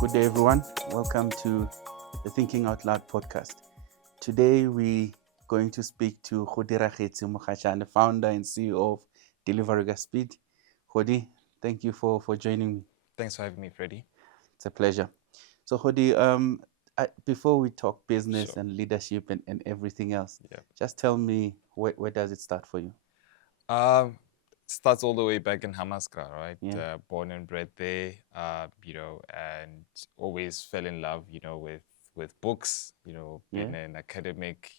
Good day, everyone. Welcome to the Thinking Out Loud podcast. Today, we're going to speak to Godiragetse Mogajane, founder and CEO of Godiragetse. Godi, thank you for joining me. Thanks for having me, Freddy. It's a pleasure. So, Godi, before we talk business Sure. and leadership and everything else, Yeah. just tell me where does it start for you? Starts all the way back in Hamaskra, right? Yeah. Born and bred there, and always fell in love, with books, being Yeah. an academic,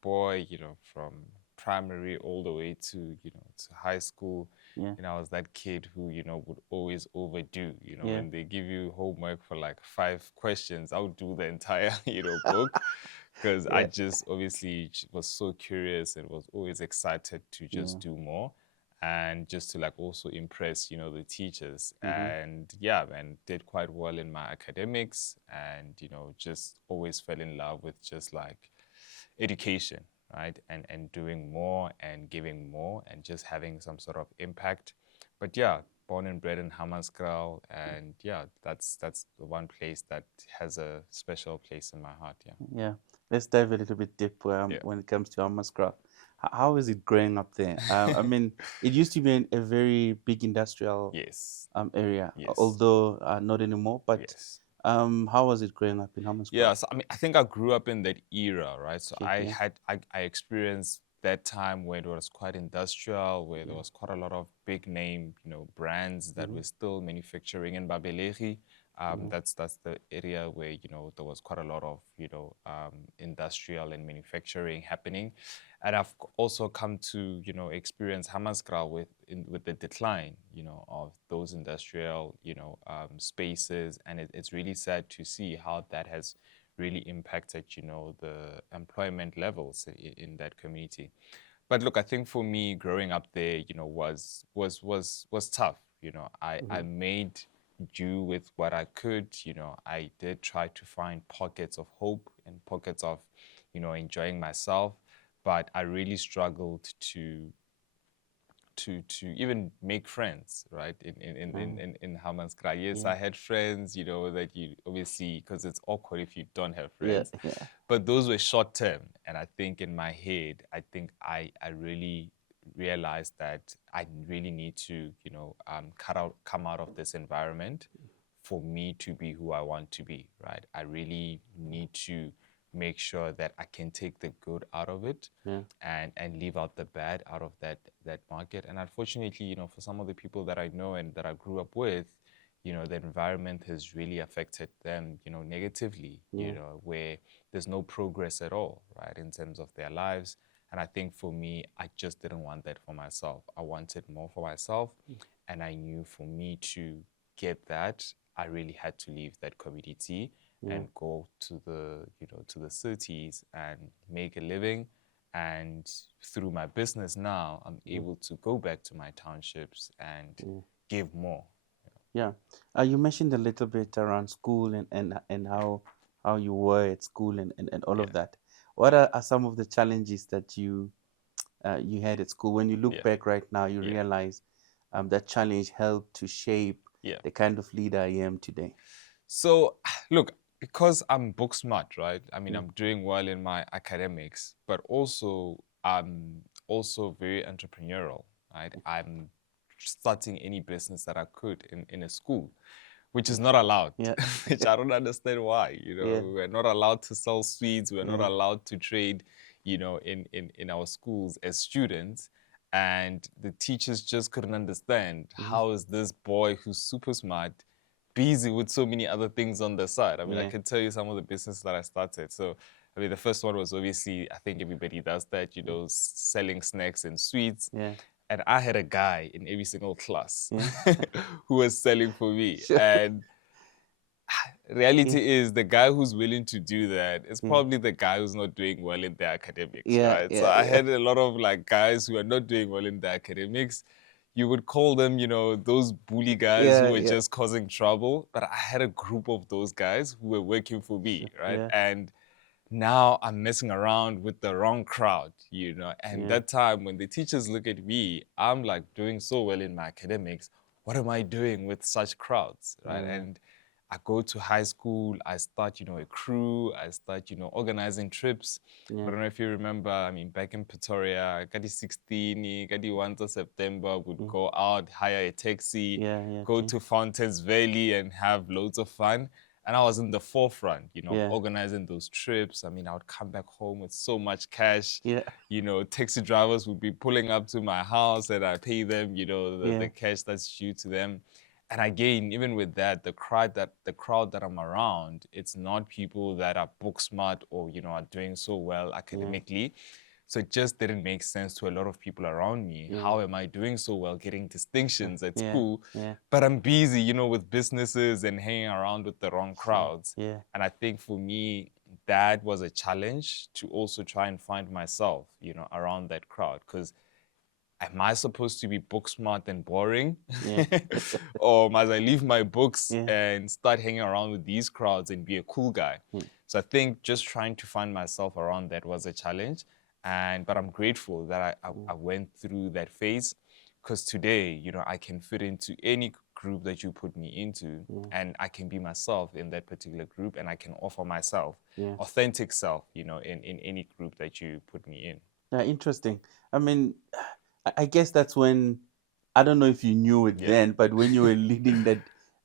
boy, from primary all the way to high school. Yeah. I was that kid who, would always overdo, Yeah. when they give you homework for like 5 questions, I would do the entire, book. Because I Yeah. just obviously was so curious and was always excited to just Yeah. do more and just to like also impress, the teachers. Mhm. And yeah, and did quite well in my academics and, just always fell in love with just like education, right? And doing more and giving more and just having some sort of impact. But yeah, born and bred in Hammanskraal, and yeah, that's the one place that has a special place in my heart. Yeah. Yeah. Let's dive a little bit deep Yeah. when it comes to Amaskra. How is it growing up there? I mean, it used to be a very big industrial Yes. area, Yes. although not anymore. But Yes. how was it growing up in Yeah. Amaskra? So I mean, I think I grew up in that era, right? So Okay, yeah. I experienced that time where it was quite industrial, where there Yeah. was quite a lot of big name, brands that Mhm. were still manufacturing in Babelegi. Yeah. That's the area where there was quite a lot of industrial and manufacturing happening, and I've also come to experience Hammanskraal with the decline of those industrial spaces, and it's really sad to see how that has really impacted the employment levels in that community. But look, I think for me growing up there was tough. I Mhm. made do with what I could. I did try to find pockets of hope and pockets of enjoying myself, but I really struggled to even make friends, right? In Hammanskraal. Yes, Yeah. I had friends, that you obviously, because it's awkward if you don't have Yeah. friends, Yeah. but those were short term. And I think in my head, I think I really realized that I really need to, come out of this environment for me to be who I want to be, right? I really need to make sure that I can take the good out of it Yeah. and leave out the bad out of that market. And unfortunately, for some of the people that I know and that I grew up with, the environment has really affected them, negatively, Yeah. where there's no progress at all, right, in terms of their lives. And I think for me, I just didn't want that for myself. I wanted more for myself. And I knew for me to get that, I really had to leave that community Yeah. and go to the cities and make a living. And through my business now, I'm Yeah. able to go back to my townships and Yeah. give more. Yeah. You mentioned a little bit around school and how you were at school and all Yeah, of that. What are some of the challenges that you had at school? When you look yeah, back right now, you yeah, realize that challenge helped to shape yeah. the kind of leader I am today. So, look, because I'm book smart, right? I mean, Yeah. I'm doing well in my academics, but also I'm also very entrepreneurial, right? I'm starting any business that I could in a school, which is not allowed, Yeah. which I don't understand why. Yeah. We're not allowed to sell sweets, we're not Yeah. allowed to trade, in our schools as students. And the teachers just couldn't understand Mhm. how is this boy who's super smart busy with so many other things on the side. I mean, I Yeah. can tell you some of the business that I started. So, I mean, the first one was obviously, I think everybody does that, selling snacks and sweets. Yeah. And I had a guy in every single class Yeah. who was selling for me. Sure. And Yeah. reality is the guy who's willing to do that is Yeah. probably the guy who's not doing well in their academics, Yeah. right? So Yeah. I Yeah. had a lot of like guys who are not doing well in their academics. You would call them, those bully guys who Yeah. were Yeah. just causing trouble. But I had a group of those guys who were working for me, Sure. right? Yeah. And now I'm messing around with the wrong crowd, And Yeah. that time when the teachers look at me, I'm like doing so well in my academics. What am I doing with such crowds, right? Yeah. And I go to high school, I start, a crew, I start, organizing trips. Yeah. I don't know if you remember, I mean, back in Pretoria, Kadi 16, Kadi 1 September, would go out, hire a taxi, go to Fountains Valley and have loads of fun. And I was in the forefront, organizing those trips. I mean, I would come back home with so much cash. Yeah. Taxi drivers would be pulling up to my house and I pay them, the cash that's due to them. And again, even with that, the crowd that I'm around, it's not people that are book smart or, are doing so well academically. So it just didn't make sense to a lot of people around me. How am I doing so well, getting distinctions at school? But I'm busy, with businesses and hanging around with the wrong crowds. And I think for me, that was a challenge to also try and find myself, around that crowd. Because am I supposed to be book smart and boring? Or must I leave my books and start hanging around with these crowds and be a cool guy? So I think just trying to find myself around that was a challenge. But I'm grateful that I went through that phase, because today, I can fit into any group that you put me into, and I can be myself in that particular group, and I can offer myself, authentic self, in any group that you put me in. Yeah, interesting. I mean, I guess that's when, I don't know if you knew it then, but when you were leading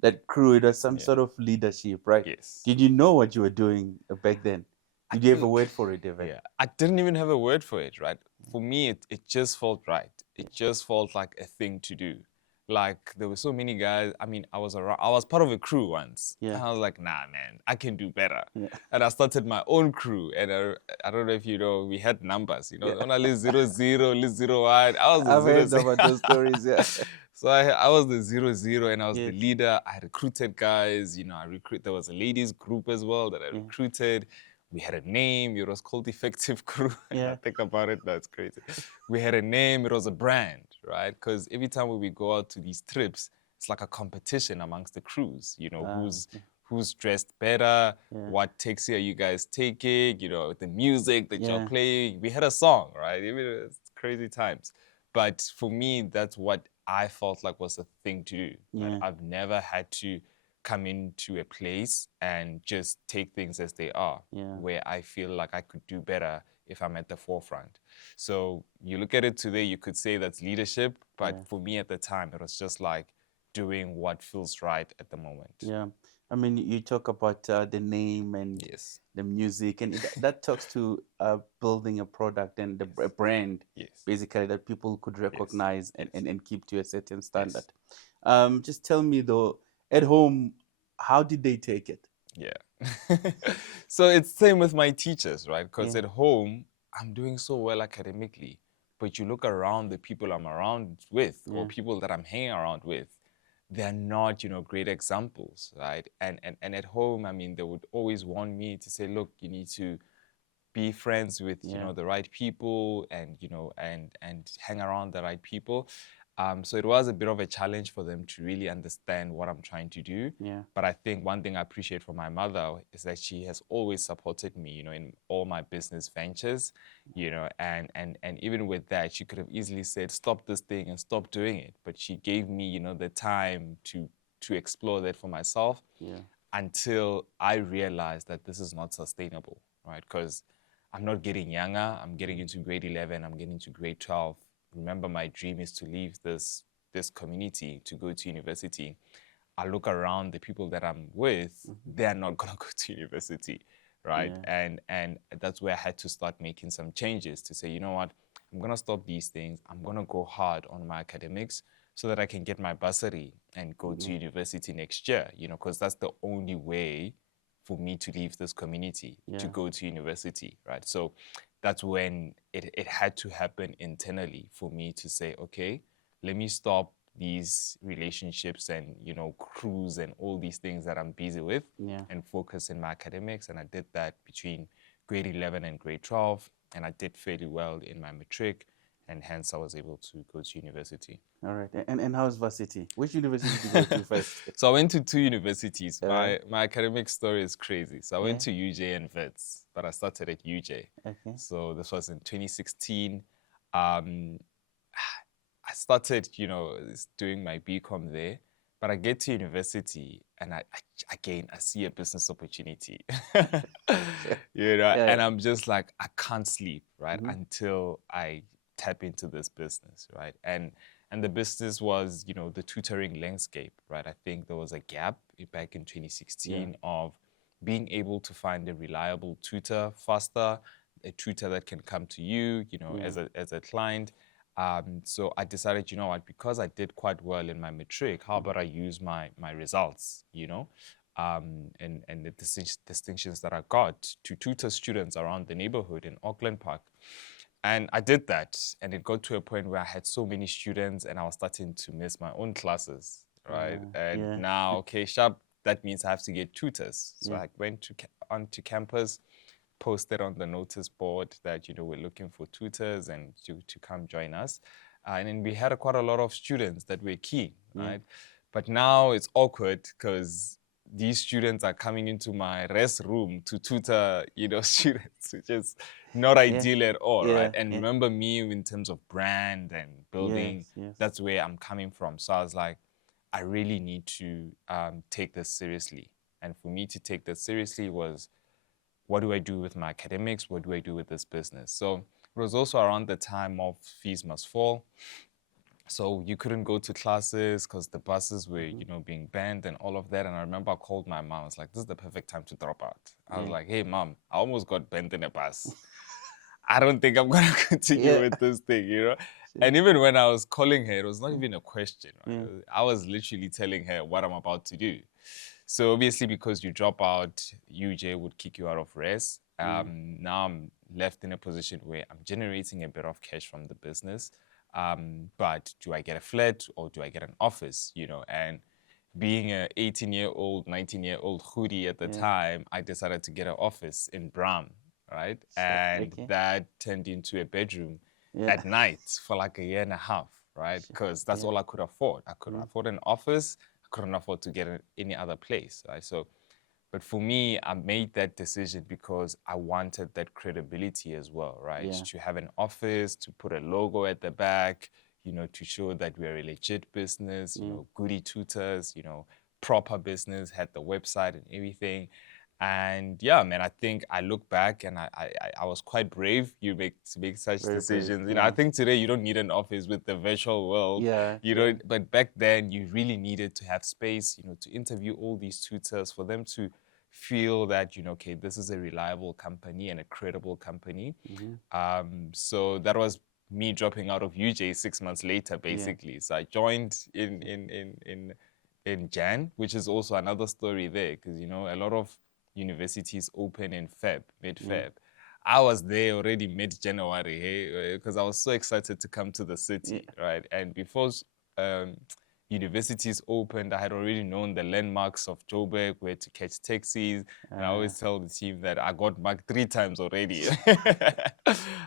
that crew, it was some sort of leadership, right? Yes. Did you know what you were doing back then? Did you have a word for it ever? Yeah, I didn't even have a word for it, right? For me, it just felt right. It just felt like a thing to do. Like, there were so many guys. I mean, I was part of a crew once. And I was like, nah, man, I can do better. And I started my own crew. And I don't know if you know, we had numbers, only 00, 01. I was the I've heard 00. about those stories, yeah. So I was the 00 and I was the leader. I recruited guys, there was a ladies group as well that I recruited. We had a name, it was called Effective Crew. I think about it, that's crazy. We had a name, it was a brand, right? Because every time we go out to these trips, it's like a competition amongst the crews, who's dressed better, what taxi are you guys taking, the music that you're playing. We had a song, right? Even it's crazy times. But for me, that's what I felt like was the thing to do. Right? I've never had to come into a place and just take things as they are, where I feel like I could do better if I'm at the forefront. So you look at it today, you could say that's leadership, but for me at the time, it was just like doing what feels right at the moment. Yeah. I mean, you talk about the name and the music, and that talks to building a product and a brand, basically, that people could recognize and keep to a certain standard. Just tell me, though, at home, how did they take it? Yeah. So it's same with my teachers, right? Because at home, I'm doing so well academically, but you look around the people I'm around with or people that I'm hanging around with, they're not, great examples, right? And at home, I mean, they would always want me to say, look, you need to be friends with, the right people and, and hang around the right people. So it was a bit of a challenge for them to really understand what I'm trying to do. But I think one thing I appreciate from my mother is that she has always supported me, in all my business ventures, and even with that, she could have easily said, stop this thing and stop doing it. But she gave me, the time to explore that for myself until I realized that this is not sustainable, right? Because I'm not getting younger. I'm getting into grade 11. I'm getting into grade 12. Remember, my dream is to leave this community to go to university. I look around the people that I'm with, they're not gonna go to university, right? And that's where I had to start making some changes to say, you know what, I'm gonna stop these things. I'm gonna go hard on my academics so that I can get my bursary and go to university next year, because that's the only way for me to leave this community to go to university, right? So that's when it had to happen internally for me to say, okay, let me stop these relationships and, crews and all these things that I'm busy with and focus in my academics. And I did that between grade 11 and grade 12. And I did fairly well in my matric. And hence I was able to go to university. All right. And how's varsity? Which university did you go to first? So I went to 2 universities. My academic story is crazy. So I went to UJ and Wits, but I started at UJ. Okay. So this was in 2016. I started, doing my BCom there, But I get to university and again, I see a business opportunity, you know, Yeah. and I'm just like, I can't sleep, right? Mm-hmm. Until I tap into this business, right? And the business was, you know, the tutoring landscape, right? I think there was a gap back in 2016 of being able to find a reliable tutor faster, a tutor that can come to you, you know, as a client. So I decided, you know what, because I did quite well in my matric, how about I use my results, you know, and the distinctions that I got to tutor students around the neighborhood in Auckland Park. And I did that, and it got to a point where I had so many students and I was starting to miss my own classes, right? And now, okay, sharp, that means I have to get tutors. So I went onto campus, posted on the notice board that, you know, we're looking for tutors and to come join us. And then we had quite a lot of students that were keen, right? But now it's awkward because these students are coming into my rest room to tutor, you know, students, which is not ideal at all, right? And remember me in terms of brand and building, that's where I'm coming from. So I was like, I really need to take this seriously. And for me to take this seriously was, what do I do with my academics? What do I do with this business? So it was also around the time of fees must fall. So you couldn't go to classes because the buses were, you know, being banned and all of that. And I remember I called my mom. I was like, this is the perfect time to drop out. I was like, hey, mom, I almost got banned in a bus. I don't think I'm going to continue with this thing, you know? And even when I was calling her, it was not even a question. Right? I was literally telling her what I'm about to do. So obviously, because you drop out, UJ would kick you out of res. Now I'm left in a position where I'm generating a bit of cash from the business. But do I get a flat or do I get an office, you know? And being an 18-year-old, 19-year-old hoodie at the time, I decided to get an office in Bram, right? And that turned into a bedroom at night for like a year and a half, right? Because that's all I could afford. I couldn't afford an office. I couldn't afford to get any other place, right? So, but for me, I made that decision because I wanted that credibility as well, right? To have an office, to put a logo at the back, you know, to show that we're a legit business, you know, goody tutors, you know, proper business, had the website and everything. And yeah, man, I think I look back and I was quite brave. You to make such decisions. You know, I think today you don't need an office with the virtual world. You know, but back then you really needed to have space, you know, to interview all these tutors for them to feel that, you know, okay, this is a reliable company and a credible company. So that was me dropping out of UJ 6 months later, basically. So I joined in Jan, which is also another story there, because, you know, a lot of universities open in mid-Feb. I was there already mid-January, hey, because I was so excited to come to the city, right? And before universities opened, I had already known the landmarks of Joburg, where to catch taxis. And I always tell the team that I got marked 3 times already.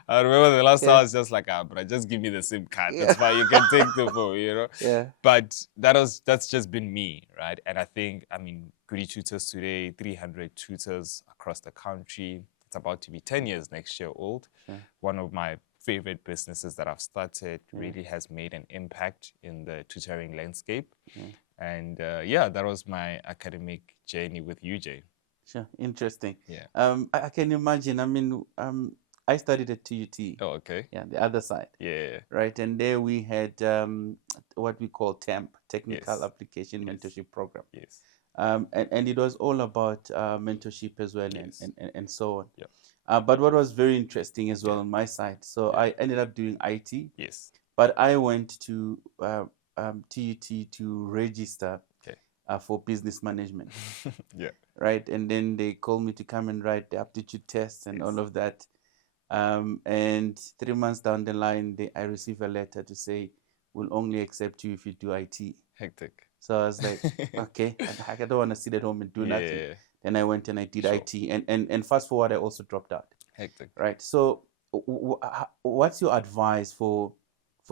I remember the last time I was just like, but just give me the SIM card. That's fine. You can take the phone, you know? But that's just been me, right? And I think, I mean, Goody Tutors today, 300 tutors across the country. It's about to be 10 years next year old. One of my favorite businesses that I've started really has made an impact in the tutoring landscape. And yeah, that was my academic journey with UJ. Sure, interesting. Yeah. I can imagine. I mean, I studied at TUT. Oh, okay. Yeah, the other side. Yeah. Right, and there we had what we call TAMP, Technical Application Mentorship Program. Yes. And it was all about mentorship as well, and so on. Yeah. But what was very interesting as well on my side, so I ended up doing IT. Yes. But I went to TUT to register for business management. Yeah. Right, and then they called me to come and write the aptitude tests and all of that. And 3 months down the line, I received a letter to say, we'll only accept you if you do IT. Hectic. So I was like, okay, I don't want to sit at home and do nothing. Then I went and I did IT. And fast forward, I also dropped out. Hectic. Right. So what's your advice for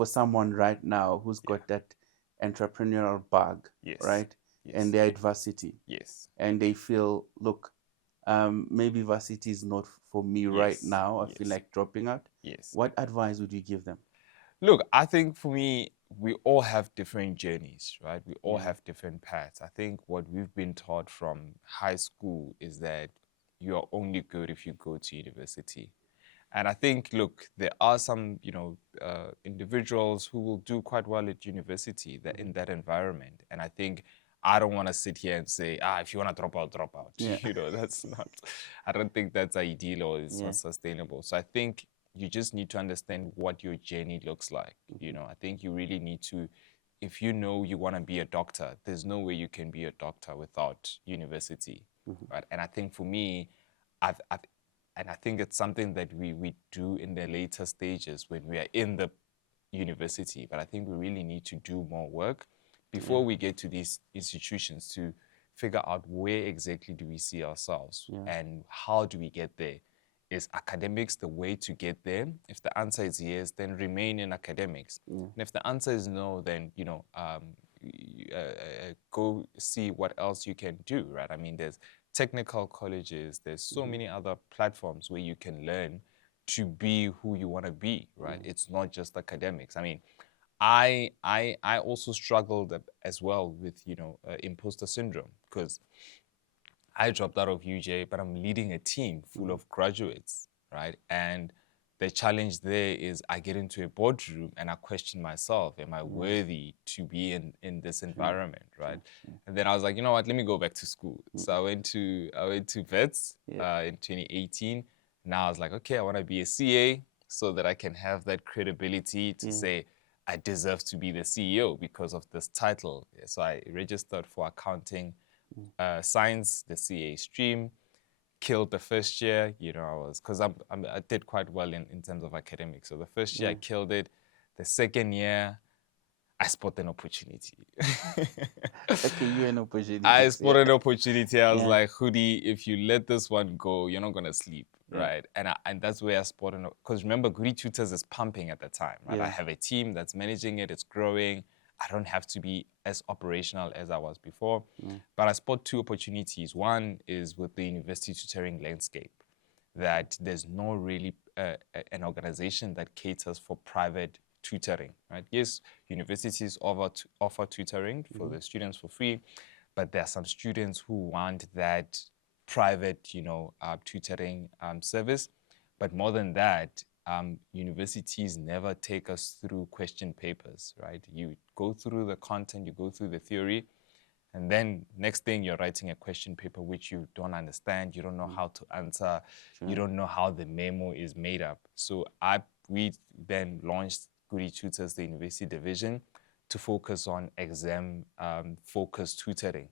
someone right now who's got that entrepreneurial bug, right? And their adversity. And they feel, look, maybe varsity is not for me right now. I feel like dropping out. What advice would you give them? Look, I think for me, we all have different journeys, right? We all Yeah. have different paths. I think what we've been taught from high school is that you are only good if you go to university. And I think, look, there are some, individuals who will do quite well at university that in that environment. And I think I don't want to sit here and say, if you want to drop out, drop out. Yeah. That's not, I don't think that's ideal or it's Yeah. not sustainable. So I think you just need to understand what your journey looks like. I think you really need to, if you know you want to be a doctor, there's no way you can be a doctor without university, right? And I think for me, I've and I think it's something that we do in the later stages when we are in the university. But I think we really need to do more work before we get to these institutions to figure out where exactly do we see ourselves and how do we get there. Is academics the way to get there? If the answer is yes, then remain in academics. And if the answer is no, then go see what else you can do, right? I mean, there's technical colleges, there's so many other platforms where you can learn to be who you want to be, right? It's not just academics. I mean, I also struggled as well with imposter syndrome, because I dropped out of UJ, but I'm leading a team full of graduates, right? And the challenge there is I get into a boardroom and I question myself, am I worthy to be in this environment, right? And then I was like, you know what, let me go back to school. So I went to vets in 2018. Now I was like, okay, I want to be a CA so that I can have that credibility to say I deserve to be the CEO because of this title. So I registered for accounting science, the CA stream, killed the first year. Because I did quite well in terms of academics. So the first year I killed it. The second year, I spotted an opportunity. Okay, you an opportunity. I spotted an opportunity. I was Yeah. like, Hoodie, if you let this one go, you're not gonna sleep, right? And that's where I spotted. Because remember, Goody Tutors is pumping at the time, right? I have a team that's managing it. It's growing. I don't have to be as operational as I was before. But I spot two opportunities. One is with the university tutoring landscape, that there's no really an organization that caters for private tutoring, right? Yes, universities offer tutoring for the students for free, but there are some students who want that private, tutoring service. But more than that, universities never take us through question papers, right? You go through the content, you go through the theory, and then next thing you're writing a question paper which you don't understand, you don't know how to answer, you don't know how the memo is made up. So we then launched Goody Tutors, the university division, to focus on exam focused tutoring,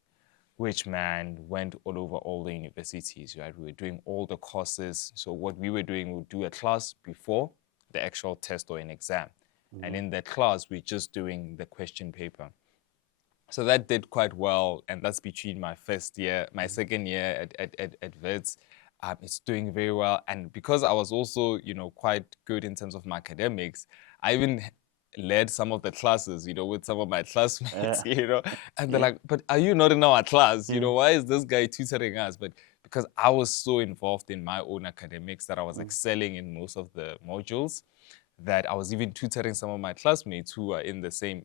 which went all over all the universities, right? We were doing all the courses. So what we were doing, we would do a class before the actual test or an exam. And in that class, we're just doing the question paper. So that did quite well, and that's between my second year at Wits. It's doing very well, and because I was also, quite good in terms of my academics, I even led some of the classes, with some of my classmates, and they're like, "But are you not in our class? Why is this guy tutoring us?" But because I was so involved in my own academics that I was excelling in most of the modules, that I was even tutoring some of my classmates who are in the same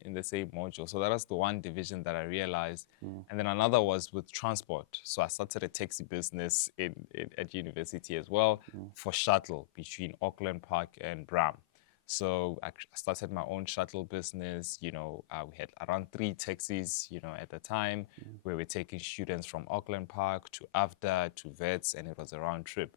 module. So that was the one division that I realized. And then another was with transport. So I started a taxi business at university as well for shuttle between Auckland Park and Bram. So I started my own shuttle business. We had around 3 taxis, at the time, where we're taking students from Auckland Park to AFDA to Vets, and it was a round trip.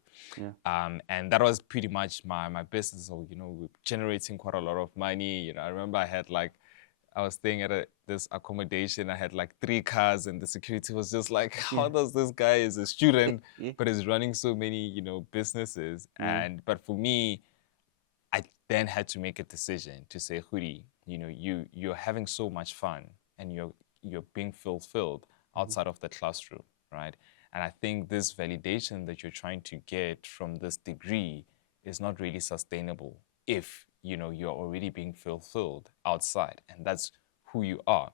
And that was pretty much my business. So, we're generating quite a lot of money. I remember I was staying at this accommodation. I had 3 cars, and the security was just like, how does this guy is a student, but is running so many, businesses? But for me, I then had to make a decision to say, Hoodie, you're having so much fun and you're being fulfilled outside of the classroom, right? And I think this validation that you're trying to get from this degree is not really sustainable if, you're already being fulfilled outside, and that's who you are.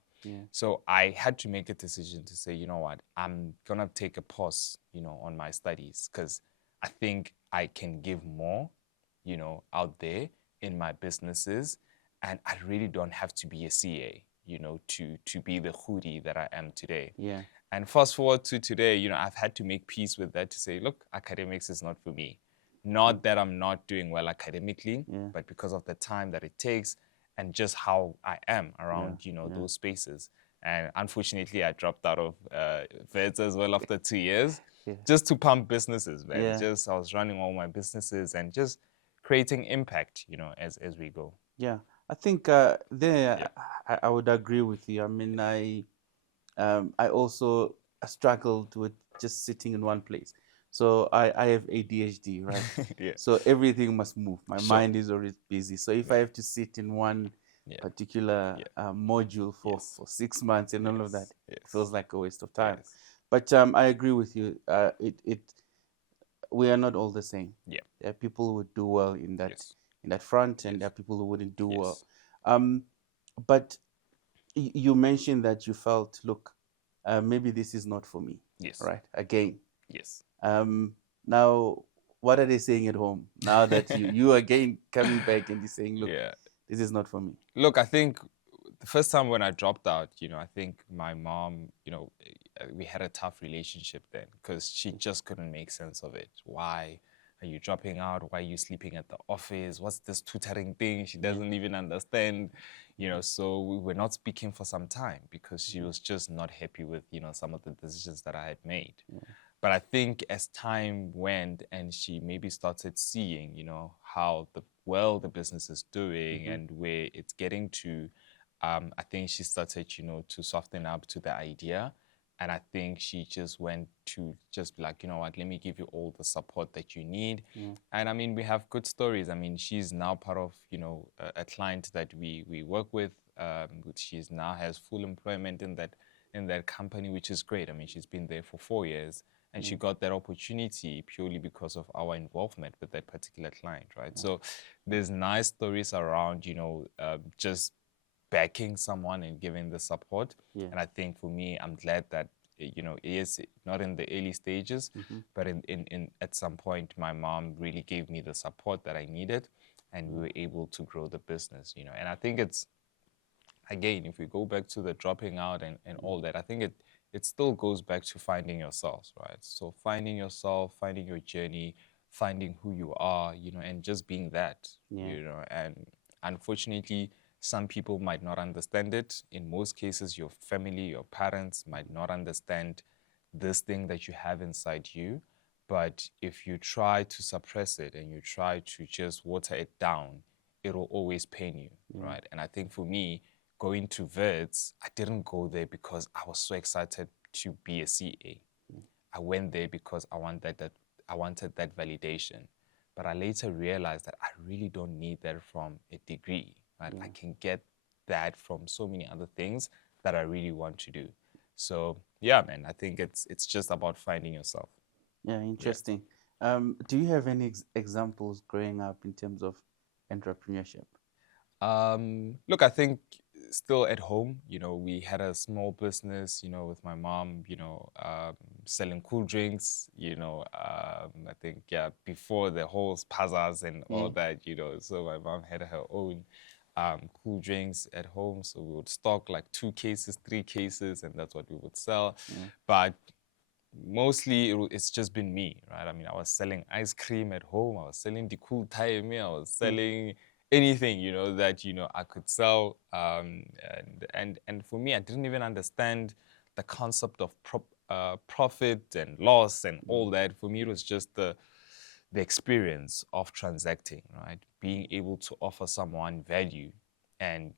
So I had to make a decision to say, you know what, I'm gonna take a pause, on my studies, because I think I can give more, out there in my businesses, and I really don't have to be a CA, to be the hoodie that I am today. Yeah. And fast forward to today, I've had to make peace with that to say, look, academics is not for me. Not that I'm not doing well academically, but because of the time that it takes and just how I am around, those spaces. And unfortunately, I dropped out of VEDS as well after 2 years, just to pump businesses, man. I was running all my businesses and just creating impact, as we go. Yeah, I think I would agree with you. I mean, I also struggled with just sitting in one place. So I have ADHD, right? So everything must move. My mind is always busy. So if I have to sit in one particular module for 6 months and all of that, it feels like a waste of time. But I agree with you. We are not all the same. There are people who would do well in that front, and there are people who wouldn't do well. But you mentioned that you felt, look, maybe this is not for me. Right. Again. Now, what are they saying at home now that you again coming back and you're saying, look, this is not for me? Look, I think the first time when I dropped out, I think my mom, we had a tough relationship then because she just couldn't make sense of it. Why are you dropping out? Why are you sleeping at the office? What's this tutoring thing? She doesn't even understand, so we were not speaking for some time because she was just not happy with, some of the decisions that I had made. But I think as time went and she maybe started seeing, how the business is doing and where it's getting to, I think she started, to soften up to the idea. And I think she just went to just be like, you know what, let me give you all the support that you need. And I mean, we have good stories. I mean, she's now part of, a client that we work with. She's now has full employment in that company, which is great. I mean, she's been there for 4 years. And she got that opportunity purely because of our involvement with that particular client, right? So there's nice stories around, just backing someone and giving the support. And I think for me, I'm glad that, it is not in the early stages, but in at some point, my mom really gave me the support that I needed, and we were able to grow the business, And I think it's, again, if we go back to the dropping out and all that, I think it still goes back to finding yourselves, right? So finding yourself, finding your journey, finding who you are, and just being that, and unfortunately, some people might not understand it. In most cases, your family, your parents might not understand this thing that you have inside you. But if you try to suppress it and you try to just water it down, it will always pain you, right? And I think for me, going to VEDS, I didn't go there because I was so excited to be a CA. I went there because I wanted that validation. But I later realized that I really don't need that from a degree, right? I can get that from so many other things that I really want to do. So yeah, man, I think it's just about finding yourself. Yeah, interesting. Do you have any examples growing up in terms of entrepreneurship? Look, I think still at home, we had a small business, with my mom, selling cool drinks, I think, before the whole spazas and all that, so my mom had her own cool drinks at home. So we would stock like 2 cases, 3 cases, and that's what we would sell. But mostly it's just been me, right? I mean, I was selling ice cream at home. I was selling the cool Thai meal. I was selling anything, that, I could sell. And for me, I didn't even understand the concept of profit and loss and all that. For me, it was just the experience of transacting, right? Being able to offer someone value and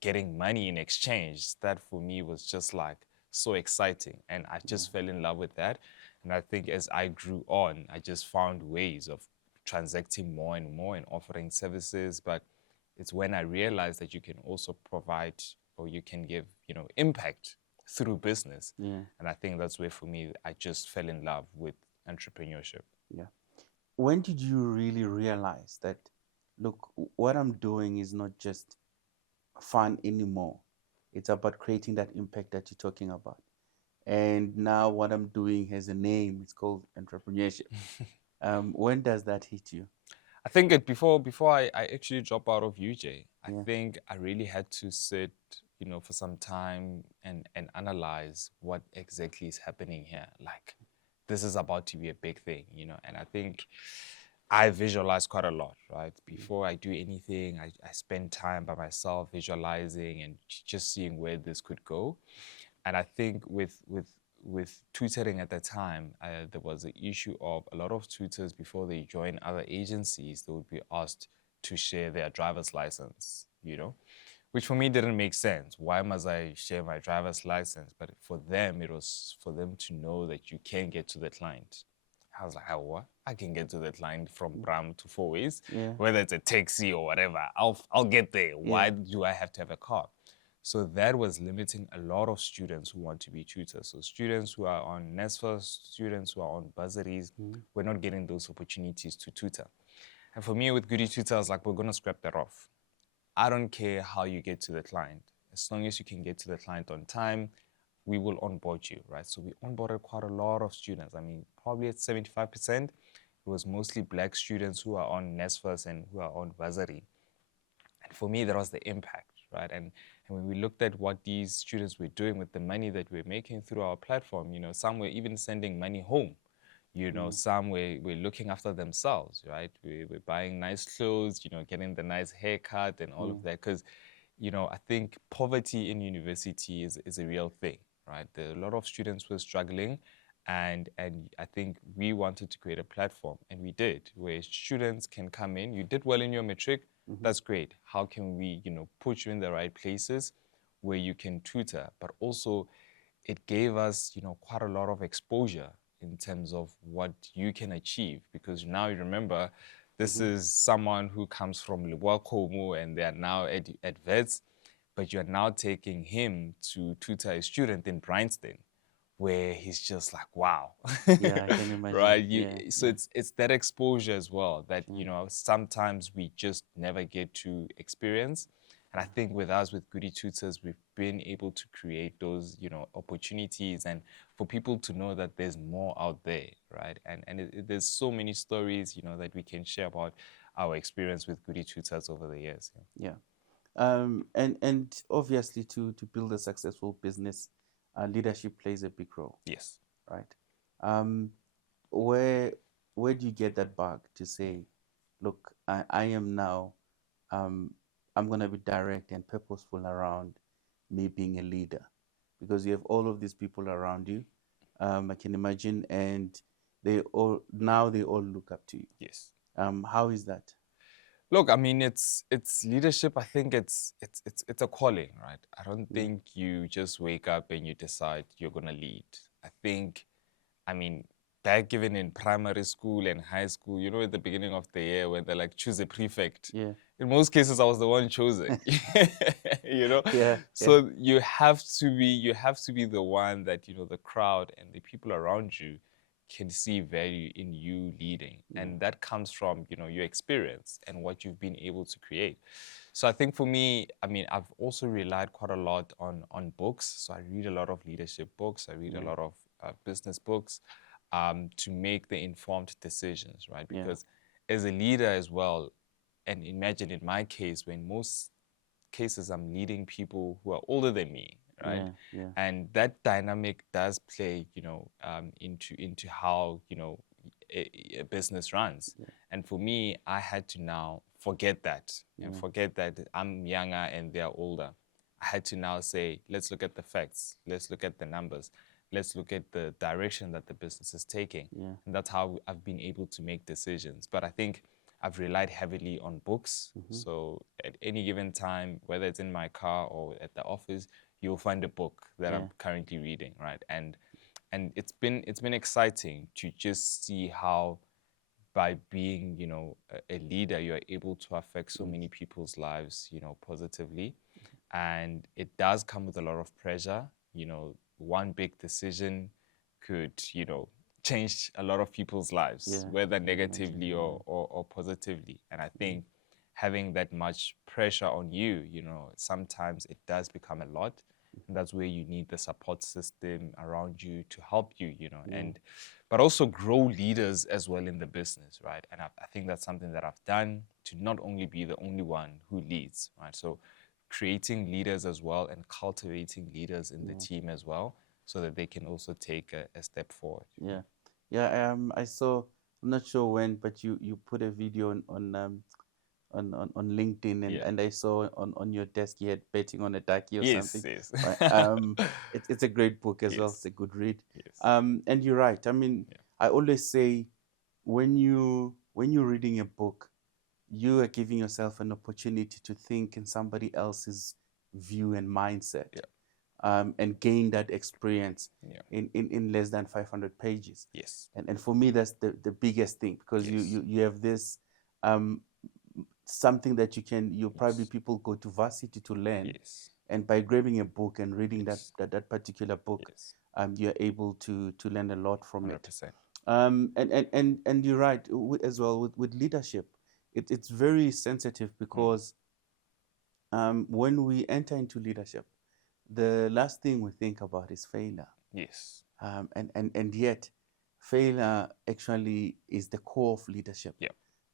getting money in exchange. That for me was just like so exciting. And I just fell in love with that. And I think as I grew on, I just found ways of transacting more and more and offering services. But it's when I realized that you can also provide, or you can give, impact through business. And I think that's where for me, I just fell in love with entrepreneurship. Yeah. When did you really realize that, look, what I'm doing is not just fun anymore? It's about creating that impact that you're talking about. And now what I'm doing has a name. It's called entrepreneurship. When does that hit you? I think before I actually drop out of UJ, I Yeah. think I really had to sit, for some time and analyze what exactly is happening here. Like, this is about to be a big thing, and I think I visualize quite a lot, right? Before I do anything, I spend time by myself visualizing and just seeing where this could go. And I think with tutoring at the time, there was an issue of a lot of tutors before they join other agencies, they would be asked to share their driver's license, which for me didn't make sense. Why must I share my driver's license? But for them, it was for them to know that you can get to the client. I was like, oh, what? I can get to the client from Bram to Four Ways, Yeah. whether it's a taxi or whatever. I'll get there. Why Yeah. do I have to have a car? So that was limiting a lot of students who want to be tutors. So students who are on NSFAS, students who are on bursaries, we're not getting those opportunities to tutor. And for me, with Goody Tutor, I was like, we're going to scrap that off. I don't care how you get to the client. As long as you can get to the client on time, we will onboard you, right? So we onboarded quite a lot of students. I mean, probably at 75%, it was mostly Black students who are on NSFAS and who are on bursary. And for me, that was the impact, right? And when we looked at what these students were doing with the money that we're making through our platform, some were even sending money home. Some were looking after themselves, right? We're buying nice clothes, getting the nice haircut and all of that. Because, I think poverty in university is a real thing, right? There are a lot of students who are struggling. And I think we wanted to create a platform, and we did, where students can come in. You did well in your matric, that's great. How can we, put you in the right places where you can tutor? But also, it gave us, quite a lot of exposure in terms of what you can achieve, because now you remember, this is someone who comes from Komu and they are now at Vets, but you're now taking him to tutor a student in Bryanston, where he's just like, wow. Yeah, I can imagine. Right? Yeah, So yeah. it's that exposure as well that, sometimes we just never get to experience. And I think with us, with Goody Tutors, we've been able to create those, opportunities, and for people to know that there's more out there, right? And there's so many stories, that we can share about our experience with Goody Tutors over the years. Yeah. And obviously to build a successful business, leadership plays a big role, Yes. right? Um, where do you get that bug to say, look, I am now, I'm gonna be direct and purposeful around me being a leader, because you have all of these people around you. I can imagine, and they all look up to you. Yes. How is that? Look, I mean, it's leadership. I think it's a calling, right? I don't Yeah. think you just wake up and you decide you're gonna lead. I think, I mean, back even in primary school and high school, at the beginning of the year when they're like, choose a prefect. Yeah. In most cases, I was the one chosen. Yeah. So you have to be the one that, the crowd and the people around you can see value in you leading. And that comes from, your experience and what you've been able to create. So I think for me, I mean, I've also relied quite a lot on books. So I read a lot of leadership books. I read a lot of business books to make the informed decisions, right? Because as a leader as well, and imagine in my case, when most cases I'm leading people who are older than me, right? Yeah. And that dynamic does play, into how, a business runs. And for me, I had to now forget that and forget that I'm younger and they're older. I had to now say, let's look at the facts. Let's look at the numbers. Let's look at the direction that the business is taking. And that's how I've been able to make decisions. But I think I've relied heavily on books. So at any given time, whether it's in my car or at the office, you'll find a book that I'm currently reading, right? And it's been exciting to just see how by being, a leader, you're able to affect so many people's lives, positively. And it does come with a lot of pressure. One big decision could, change a lot of people's lives, whether negatively or positively. And I think having that much pressure on you, sometimes it does become a lot. And that's where you need the support system around you to help you, and but also grow leaders as well in the business, right? And I think that's something that I've done to not only be the only one who leads, right? So creating leaders as well and cultivating leaders in the team as well, so that they can also take a step forward. Yeah, yeah. I saw. I'm not sure when, but you put a video on LinkedIn, and I saw on your desk you had betting on a ducky or something. Yes. Right. It's a great book as well. Yes. It's a good read. Yes. And you're right. I mean, I always say when you're reading a book, you are giving yourself an opportunity to think in somebody else's view and mindset. And gain that experience in less than 500 pages. Yes. And for me, that's the biggest thing, because you have this something that you probably people go to varsity to learn. And by grabbing a book and reading that particular book, you're able to learn a lot from 100%. it. And you're right as well with leadership. It's very sensitive, because when we enter into leadership, the last thing we think about is failure. Yes. And yet, failure actually is the core of leadership.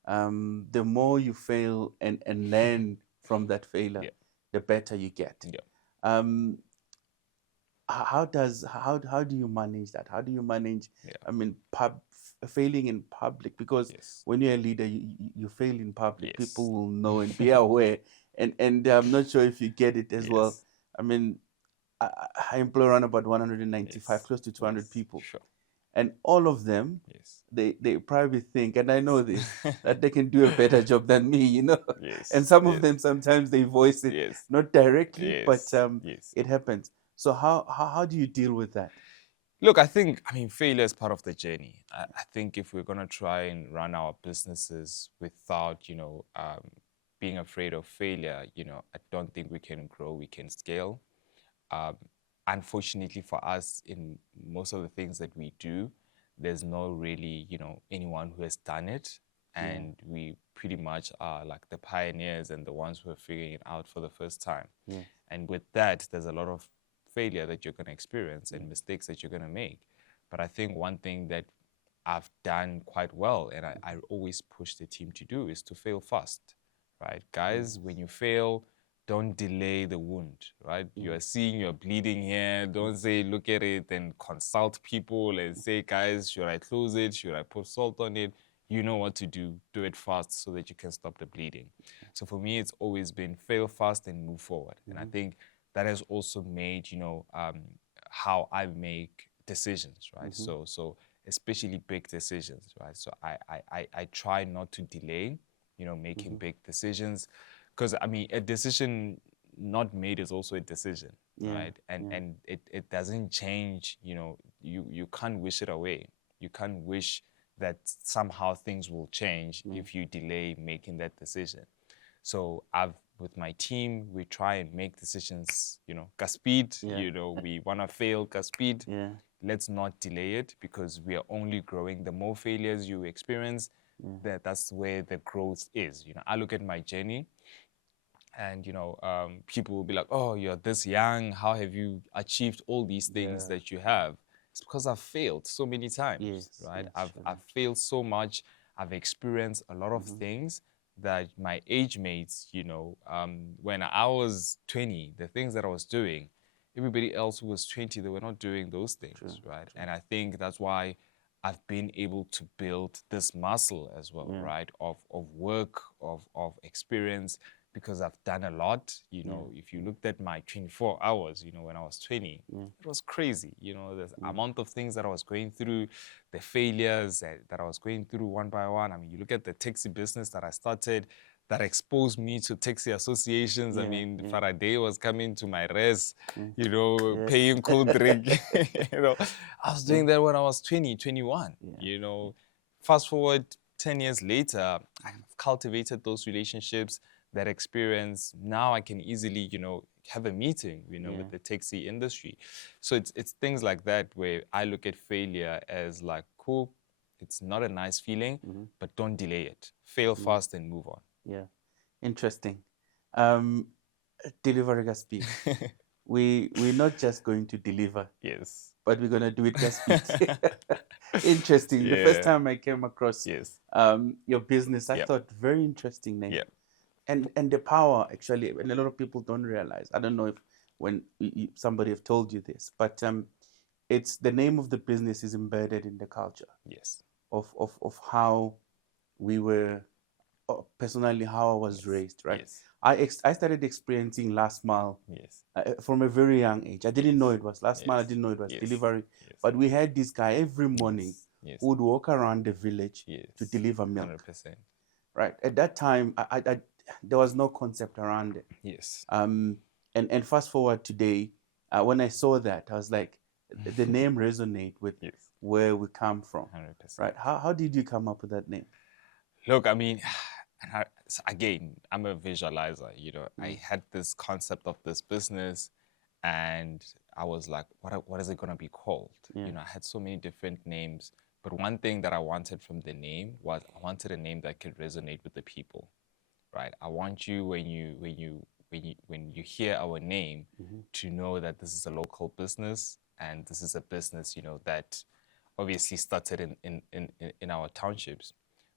The more you fail and learn from that failure, the better you get. How do you manage that? How do you manage? I mean, failing in public, because when you're a leader, you fail in public. People will know and be aware. And I'm not sure if you get it as well. I mean, I employ around about 195, close to 200 people. Sure. And all of them, they probably think, and I know this, that they can do a better job than me, And some of them, sometimes they voice it, not directly, but it happens. So how do you deal with that? Look, I mean, failure is part of the journey. I think if we're going to try and run our businesses without, being afraid of failure, I don't think we can grow, we can scale. Unfortunately for us, in most of the things that we do, there's no really, anyone who has done it. And we pretty much are like the pioneers and the ones who are figuring it out for the first time. And with that, there's a lot of failure that you're going to experience and mistakes that you're going to make. But I think one thing that I've done quite well, and I always push the team to do, is to fail fast, right? Guys, when you fail, don't delay the wound, right? You are seeing you're bleeding here. Don't say, look at it, and consult people and say, guys, should I close it? Should I put salt on it? You know what to do. Do it fast so that you can stop the bleeding. So for me, it's always been fail fast and move forward. And I think that has also made, how I make decisions, right? So especially big decisions, right? So I try not to delay, making big decisions. Because, I mean, a decision not made is also a decision, right? And it doesn't change, you can't wish it away. You can't wish that somehow things will change if you delay making that decision. So with my team, we try and make decisions, speed, we want to fail, speed. Let's not delay it, because we are only growing. The more failures you experience, that's where the growth is. I look at my journey, and people will be like, oh, you're this young, how have you achieved all these things that you have? It's because I've failed so many times, right? I've failed so much. I've experienced a lot of things that my age mates, when I was 20, the things that I was doing, everybody else who was 20, they were not doing those things, right? And I think that's why I've been able to build this muscle as well, right? Of work, of experience, because I've done a lot. If you looked at my 24 hours, when I was 20, it was crazy. The amount of things that I was going through, the failures that I was going through one by one. I mean, you look at the taxi business that I started, that exposed me to taxi associations. I mean, Faraday was coming to my res, paying cold drink. I was doing that when I was 20, 21. Fast forward 10 years later, I've cultivated those relationships, that experience. Now I can easily, have a meeting, with the taxi industry. So it's things like that where I look at failure as like, cool, it's not a nice feeling, but don't delay it. Fail fast and move on. Yeah, interesting. Delivery speed. we're not just going to deliver, Yes. but we're going to do it at speed. Interesting. The first Yeah. time I came across Yes. your business, I Yep. thought very interesting name. Yep. And the power actually, and a lot of people don't realize. I don't know if when somebody have told you this, but it's the name of the business is embedded in the culture Yes. of how we were, personally how I was raised, right? Yes. I started experiencing last mile Yes. from a very young age. I didn't know Yes. it was last mile. I Yes. didn't know it was Yes. delivery. Yes. But we had this guy every morning Yes. who would walk around the village Yes. to deliver milk. 100%. Right. At that time, there was no concept around it. Yes. And fast forward today, when I saw that, I was like, the name resonate with Yes. where we come from. 100%. Right. How did you come up with that name? Look, I mean, again, I'm a visualizer. I had this concept of this business, and I was like, what is it gonna be called? Yeah. I had so many different names, but one thing that I wanted from the name was I wanted a name that could resonate with the people, right? I want you when you hear our name to know that this is a local business, and this is a business that obviously started in our townships.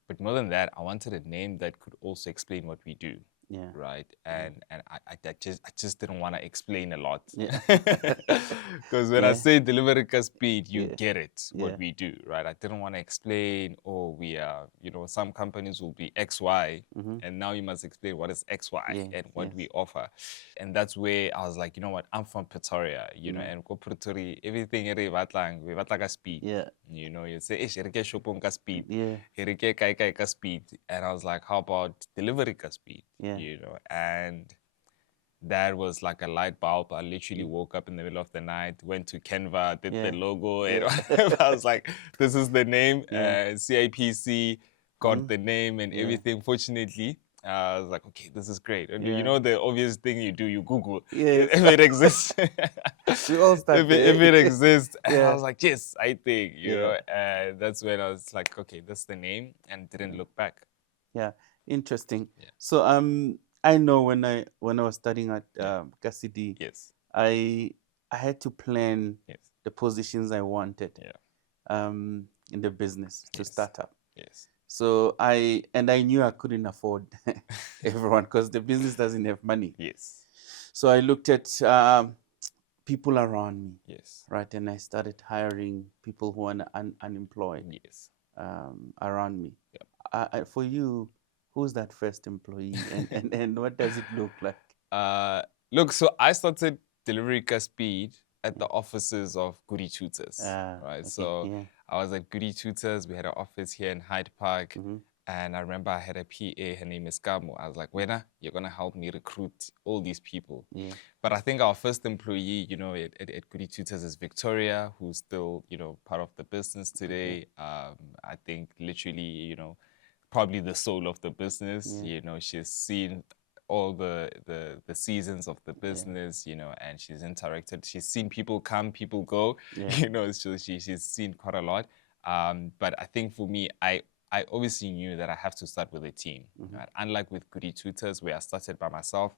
But more than that, I wanted a name that could also explain what we do. Yeah. Right. And I just didn't want to explain a lot. Yeah. Because when I say delivery speed, you Yeah. get it, what Yeah. we do, right? I didn't want to explain, we are, some companies will be XY, and now you must explain what is XY and what we offer. And that's where I was like, you know what, I'm from Pretoria, and go Pretoria, everything we batlang speed. Yeah. You say, shopong ka speed. Yeah. Kai ka speed. And I was like, how about delivery ka speed? Yeah. And that was like a light bulb. I literally woke up in the middle of the night, went to Canva, did the logo, and I was like, this is the name. CIPC got the name and everything. Fortunately, I was like, okay, this is great. And you know the obvious thing you do, you Google if it exists. We all start if it exists. And I Yeah. was like, yes, I think, and that's when I was like, okay, that's the name, and didn't look back. Yeah, interesting. So I know when I was studying at KCD, Yes. I had to plan Yes. the positions I wanted in the business to start up. Yes. So I knew I couldn't afford everyone because the business doesn't have money. Yes. So I looked at people around me. Yes. Right, and I started hiring people who are unemployed. Yes. Around me. Yep. For you, who's that first employee, and what does it look like? Look, so I started Delivery Speed at the offices of Goody Tutors, right? Okay, So I was at Goody Tutors. We had an office here in Hyde Park. And I remember I had a PA, her name is Kamo. I was like, Wena, you're going to help me recruit all these people. But I think our first employee, at Goody Tutors is Victoria, who's still, part of the business today. I think literally, probably the soul of the business. She's seen all the seasons of the business, and she's interacted. She's seen people come, people go, so she's seen quite a lot. But I think for me, I obviously knew that I have to start with a team. Right? Unlike with Goody Tutors, where I started by myself,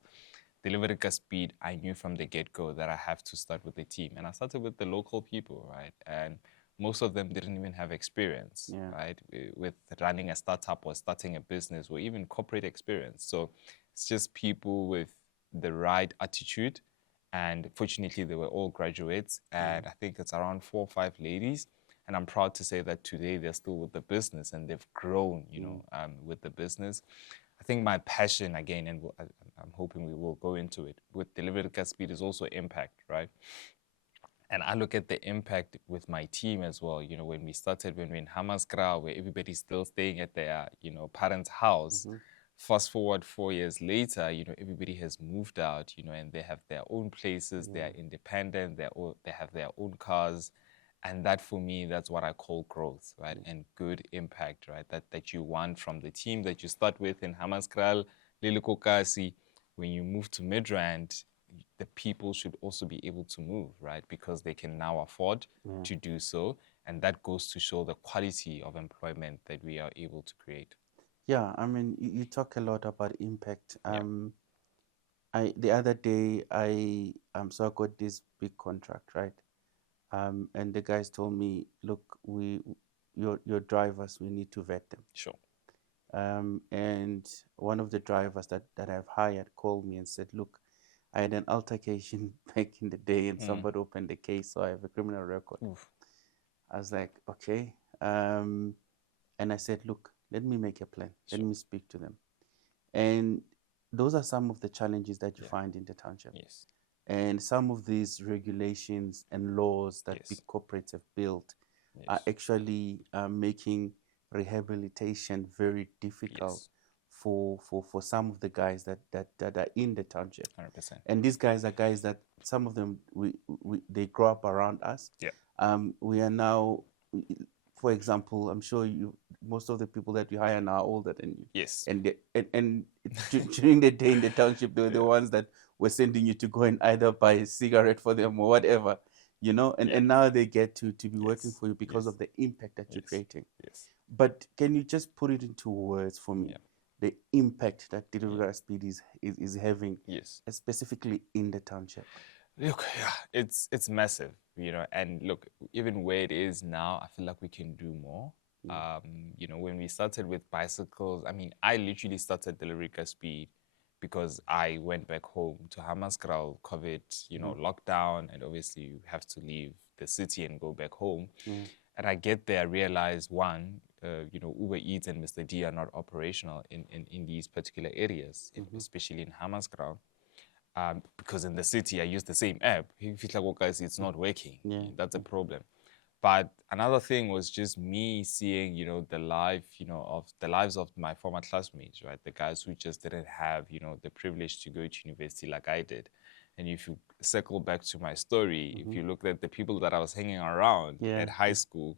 Delivery Speed, I knew from the get-go that I have to start with a team. And I started with the local people, right? And most of them didn't even have experience, right? With running a startup or starting a business or even corporate experience. So it's just people with the right attitude. And fortunately, they were all graduates. And I think it's around 4 or 5 ladies. And I'm proud to say that today they're still with the business and they've grown, with the business. I think my passion, again, and I'm hoping we will go into it, with Delivery Speed is also impact, right? And I look at the impact with my team as well. When we started, when we're in Hammanskraal, where everybody's still staying at their, parents' house. Fast forward 4 years later, everybody has moved out, and they have their own places. They are independent. They have their own cars. And that, for me, that's what I call growth, right? And good impact, right? That you want from the team that you start with in Hammanskraal, Lilukokasi. When you move to Midrand, the people should also be able to move, right? Because they can now afford to do so. And that goes to show the quality of employment that we are able to create. Yeah, I mean, you talk a lot about impact. the other day so I got this big contract, right? And the guys told me, look, your drivers, we need to vet them. Sure. And one of the drivers that I've hired called me and said, look, I had an altercation back in the day and somebody opened the case, so I have a criminal record. Oof. I was like, okay. And I said, look, let me make a plan. Let me speak to them. And those are some of the challenges that you find in the township. Yes. And some of these regulations and laws that big corporates have built are actually making rehabilitation very difficult for some of the guys that are in the township. 100%. And these guys are guys that some of them they grow up around us. Yeah. We are now, for example, I'm sure most of the people that we hire now are older than you. Yes. And during the day in the township, they were the ones that were sending you to go and either buy a cigarette for them or whatever, and now they get to be working for you because of the impact that you're creating. Yes. But can you just put it into words for me? The impact that Delivery Speed is having, specifically in the township. Look, it's massive, and look, even where it is now, I feel like we can do more. When we started with bicycles, I literally started Delivery Speed because I went back home to Hammanskraal, COVID, lockdown, and obviously you have to leave the city and go back home. And I get there, I realize, one, Uber Eats and Mr. D are not operational in these particular areas, especially in Hammanskraal. Because in the city, I use the same app. If it's like, well, guys, it's not working. That's a problem. But another thing was just me seeing, the lives of my former classmates, right? The guys who just didn't have, the privilege to go to university like I did. And if you circle back to my story, if you look at the people that I was hanging around at high school,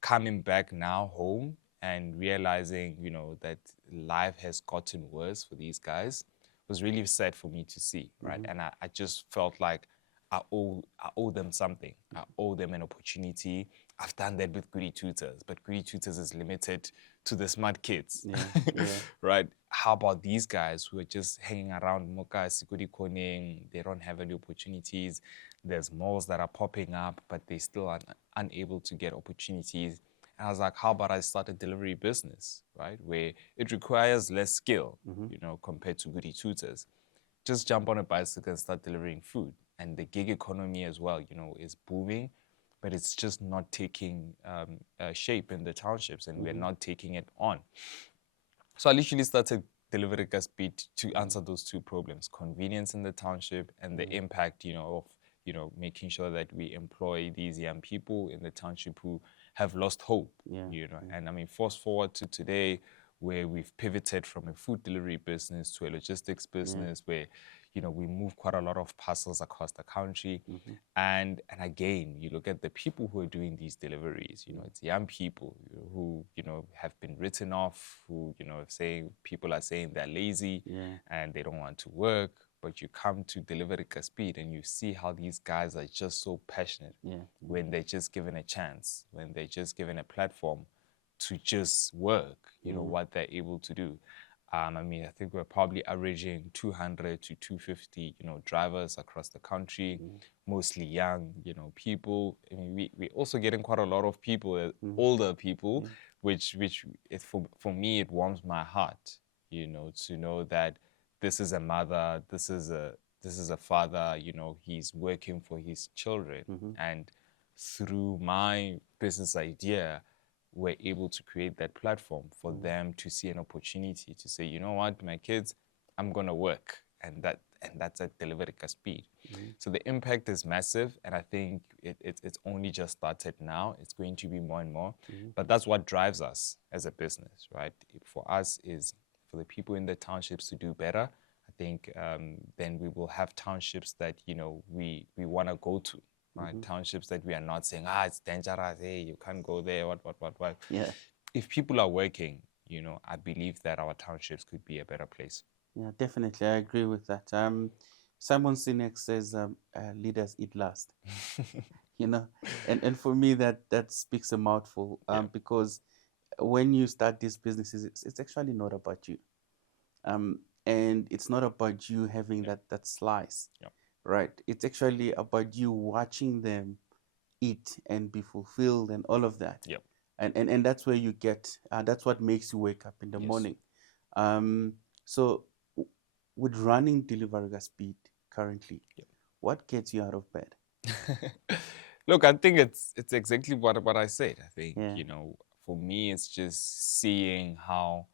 coming back now home and realizing, that life has gotten worse for these guys was really sad for me to see, right? And I just felt like I owe them something. I owe them an opportunity. I've done that with Goody Tutors, but Goody Tutors is limited to the smart kids, right? How about these guys who are just hanging around Moka, Sikudi Koning? They don't have any opportunities. There's malls that are popping up, but they still are unable to get opportunities. And I was like, how about I start a delivery business, right? Where it requires less skill, compared to Goody Tutors. Just jump on a bicycle and start delivering food. And the gig economy as well, is booming, but it's just not taking shape in the townships, and we're not taking it on. So I literally started Delivery Speed to answer those two problems: convenience in the township and the impact, of making sure that we employ these young people in the township who have lost hope. And fast forward to today, where we've pivoted from a food delivery business to a logistics business, where we move quite a lot of parcels across the country. And again, you look at the people who are doing these deliveries, it's young people who, have been written off, who, people are saying they're lazy and they don't want to work. But you come to Delivery Speed and you see how these guys are just so passionate when they're just given a chance, when they're just given a platform to just work, what they're able to do. I think we're probably averaging 200 to 250, drivers across the country, mostly young, people. We're also getting quite a lot of people, older people, which for me, it warms my heart, to know that this is a mother, this is a father, he's working for his children. And through my business idea, we're able to create that platform for them to see an opportunity to say, you know what, my kids, I'm gonna work, and that's at Delivery Speed. So the impact is massive, and I think it's only just started now. It's going to be more and more, but that's what drives us as a business, right? For us is for the people in the townships to do better. I think then we will have townships that we want to go to. Right? Townships that we are not saying, it's dangerous, hey, you can't go there, what. Yeah. If people are working, I believe that our townships could be a better place. Yeah, definitely. I agree with that. Simon Sinek says, leaders eat last. And for me, that speaks a mouthful, because when you start these businesses, it's actually not about you. and it's not about you having that slice, Yeah. right? It's actually about you watching them eat and be fulfilled and all of that. Yep. And that's where you get that's what makes you wake up in the Yes. morning. So with running Delivery Speed currently, Yep. what gets you out of bed? Look, I think it's exactly what I said. I think, Yeah. for me, it's just seeing how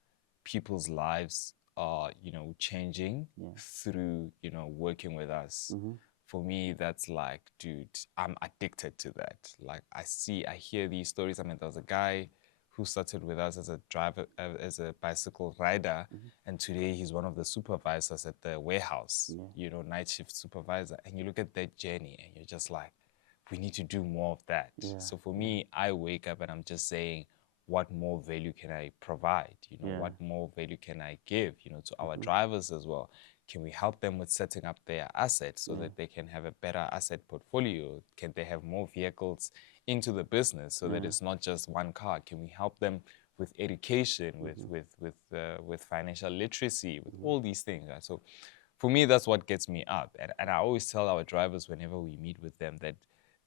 people's lives are, changing Yeah. through, working with us. Mm-hmm. For me, that's like, dude, I'm addicted to that. Like, I hear these stories. I mean, there was a guy who started with us as a driver, as a bicycle rider, Mm-hmm. and today he's one of the supervisors at the warehouse, Yeah. night shift supervisor. And you look at that journey and you're just like, we need to do more of that. Yeah. So for me, I wake up and I'm just saying, what more value can I provide? Yeah. What more value can I give, to our Mm-hmm. drivers as well? Can we help them with setting up their assets so Yeah. that they can have a better asset portfolio? Can they have more vehicles into the business so that Yeah. it's not just one car? Can we help them with education, Mm-hmm. with financial literacy, with Mm-hmm. all these things? Right? So for me, that's what gets me up. And I always tell our drivers whenever we meet with them that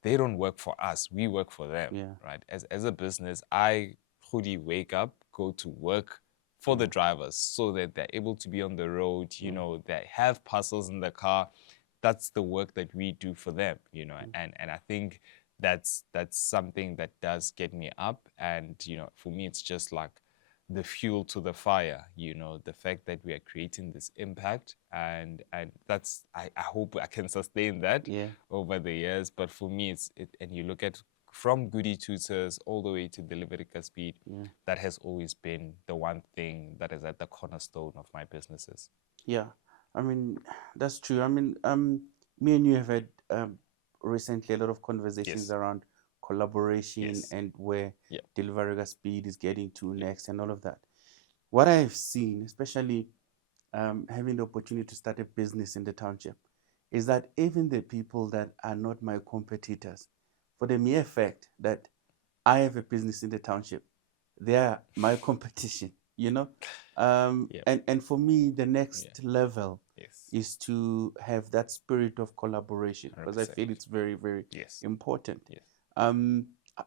they don't work for us, we work for them, Yeah. right? As a business, I, Hudi, wake up, go to work for the drivers so that they're able to be on the road, they have parcels in the car. That's the work that we do for them, and I think that's something that does get me up. And, for me, it's just like the fuel to the fire, the fact that we are creating this impact, and that's I hope I can sustain that Yeah. over the years. But for me, and you look at from Goody Tutors all the way to Delivery Speed, Yeah. that has always been the one thing that is at the cornerstone of my businesses. Yeah. I mean, that's true. I mean, me and you have had recently a lot of conversations Yes. around collaboration Yes. and where Yeah. Delivery Speed is getting to Yeah. next and all of that. What I've seen, especially having the opportunity to start a business in the township, is that even the people that are not my competitors, for the mere fact that I have a business in the township, they are my competition, you know? Yeah. And for me, the next Yeah. level Yes. is to have that spirit of collaboration because I 100%. feel it's very, very Yes. important. Yes.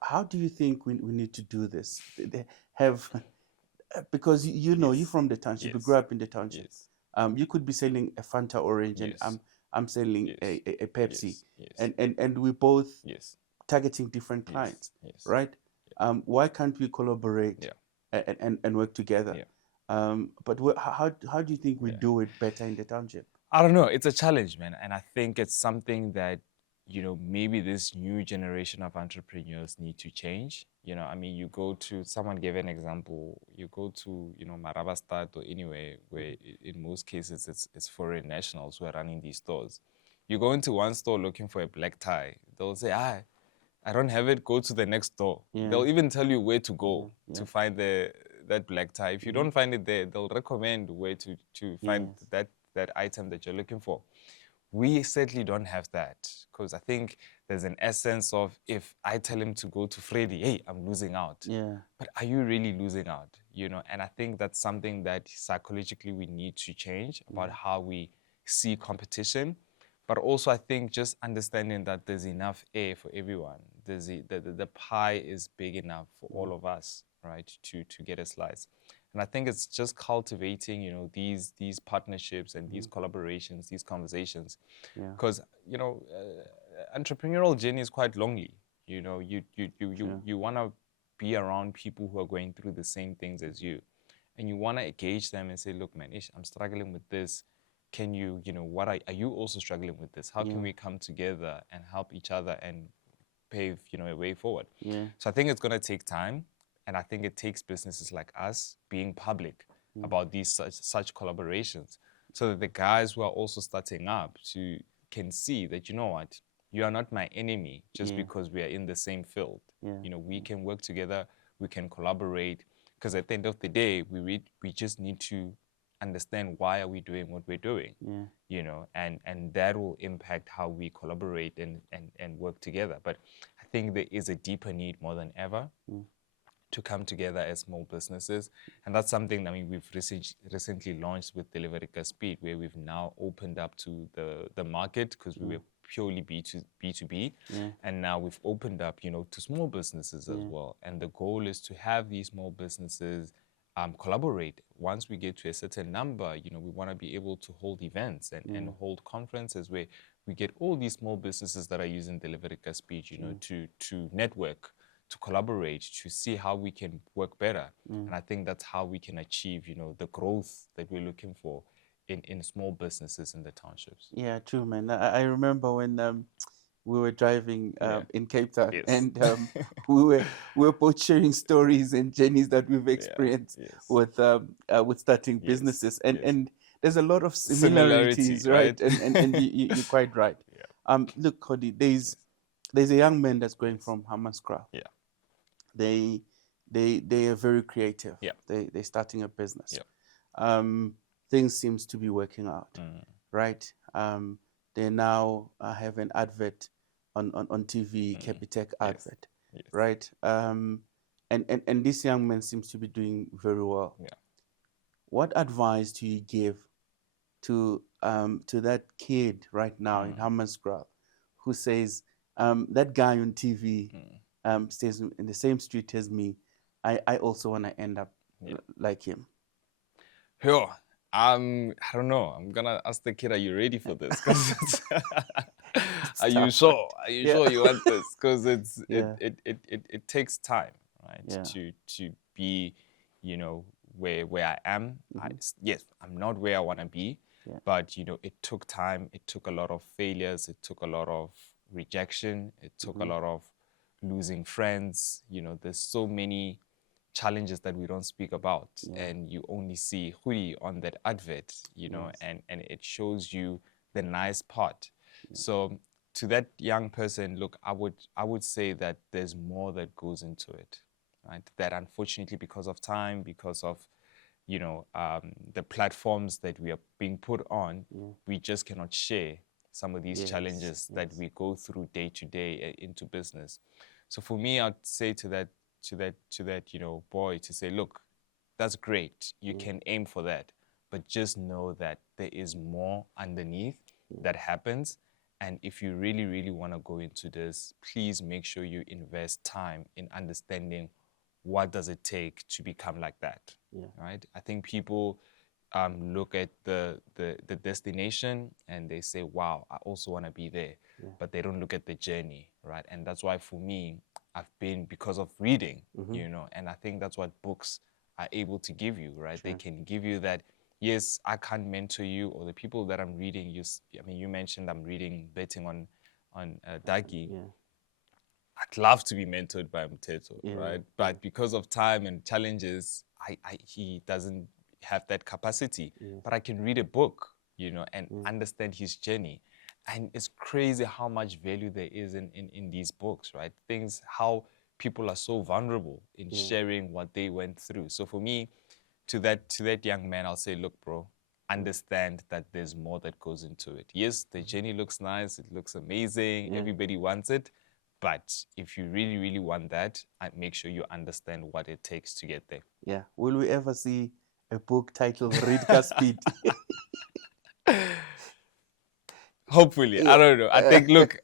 How do you think we need to do this? They have because you know you're Yes. from the township, you grew Yes. up in the township. Yes. You could be selling a Fanta orange and Yes. I'm selling Yes. a Pepsi, Yes. Yes. and we both Yes. targeting different Yes. clients, Yes. right? Why can't we collaborate Yeah. and work together? Yeah. But how do you think we Yeah. do it better in the township? I don't know. It's a challenge, man. And I think it's something that, maybe this new generation of entrepreneurs need to change. I mean, you go to, someone gave an example, you go to, Marabastad or anywhere where in most cases it's foreign nationals who are running these stores. You go into one store looking for a black tie, they'll say, I don't have it, go to the next store. Yeah, They'll even tell you where to yeah, go yeah. to find that black tie. If you don't find it there, they'll recommend where to find Yes. that item that you're looking for. We certainly don't have that, because I think there's an essence of, if I tell him to go to Freddy, hey, I'm losing out. Yeah. But are you really losing out? And I think that's something that psychologically we need to change about how we see competition. But also, I think just understanding that there's enough air for everyone. The pie is big enough for all of us, right, to get a slice. And I think it's just cultivating, these partnerships and these collaborations, these conversations, Yeah. because entrepreneurial journey is quite lonely. You want to be around people who are going through the same things as you, and you want to engage them and say, look, man, I'm struggling with this. Can you, what are you also struggling with this? How can we come together and help each other and pave, a way forward? Yeah. So I think it's going to take time. And I think it takes businesses like us being public about these such collaborations, so that the guys who are also starting up can see that, you know what, you are not my enemy just because we are in the same field. We can work together, we can collaborate, because at the end of the day, we just need to understand why are we doing what we're doing, and that will impact how we collaborate and work together. But I think there is a deeper need more than ever to come together as small businesses. And that's something, I mean, we've recently launched with Godiragetse Speed, where we've now opened up to the market, because we were purely B2B. And now we've opened up, to small businesses as well. And the goal is to have these small businesses collaborate. Once we get to a certain number, we want to be able to hold events and hold conferences where we get all these small businesses that are using Godiragetse Speed, to network, to collaborate, to see how we can work better. And I think that's how we can achieve, the growth that we're looking for in small businesses in the townships. Yeah, true, man. I remember when we were driving in Cape Town, and we were both sharing stories and journeys that we've experienced with starting businesses, and there's a lot of similarities, right? And you're quite right. Look, Cody, there's a young man that's going from Hammanskraal. They are very creative. They're starting a business. Things seems to be working out, right? They now have an advert on TV, Capitec advert, right? And this young man seems to be doing very well. What advice do you give to that kid right now in Hammanskraal who says, that guy on TV stays in the same street as me, I also want to end up like him? I don't know. I'm gonna ask the kid, are you ready for this? Are you sure? Are you sure you want this? Because it takes time, right? To be, where I am. Yes, I'm not where I want to be, but it took time. It took a lot of failures. It took a lot of rejection. It took a lot of losing friends. There's so many challenges that we don't speak about, and you only see Hui on that advert, and it shows you the nice part. So to that young person, look, I would say that there's more that goes into it, right? That unfortunately, because of time, because of the platforms that we are being put on, we just cannot share some of these challenges that we go through day to day into business. So for me, I'd say to that boy, to say, look, that's great. You can aim for that, but just know that there is more underneath that happens. And if you really, really want to go into this, please make sure you invest time in understanding what does it take to become like that, right? I think people look at the destination and they say, wow, I also want to be there, but they don't look at the journey, right? And that's why for me, I've been, because of reading, and I think that's what books are able to give you, right? They can give you that, yes, I can't mentor you, or the people that I'm reading, you mentioned I'm reading Betting on Dagi. I'd love to be mentored by Mteto, right? But because of time and challenges, he doesn't have that capacity. But I can read a book, and understand his journey. And it's crazy how much value there is in these books, right? Things, how people are so vulnerable in sharing what they went through. So for me, to that young man, I'll say, look, bro, understand that there's more that goes into it. Yes, the journey looks nice, it looks amazing, everybody wants it. But if you really, really want that, make sure you understand what it takes to get there. Yeah. Will we ever see a book titled Godiragetse Speed? Hopefully. I don't know. I think, look,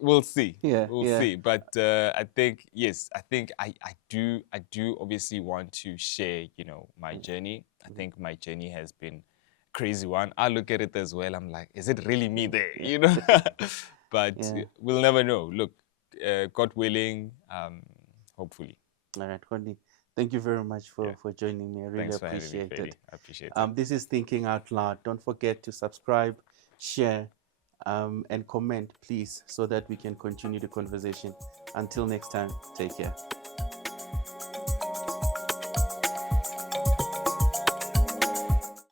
we'll see. We'll see. But I think, yes, I think I do obviously want to share, my journey. I think my journey has been a crazy one. I look at it as well. I'm like, is it really me there? But we'll never know. Look, God willing, hopefully. All right, Kondi. Thank you very much for joining me. I really appreciate it. I appreciate it. This is Thinking Out Loud. Don't forget to subscribe, share, and comment, please, so that we can continue the conversation. Until next time, take care.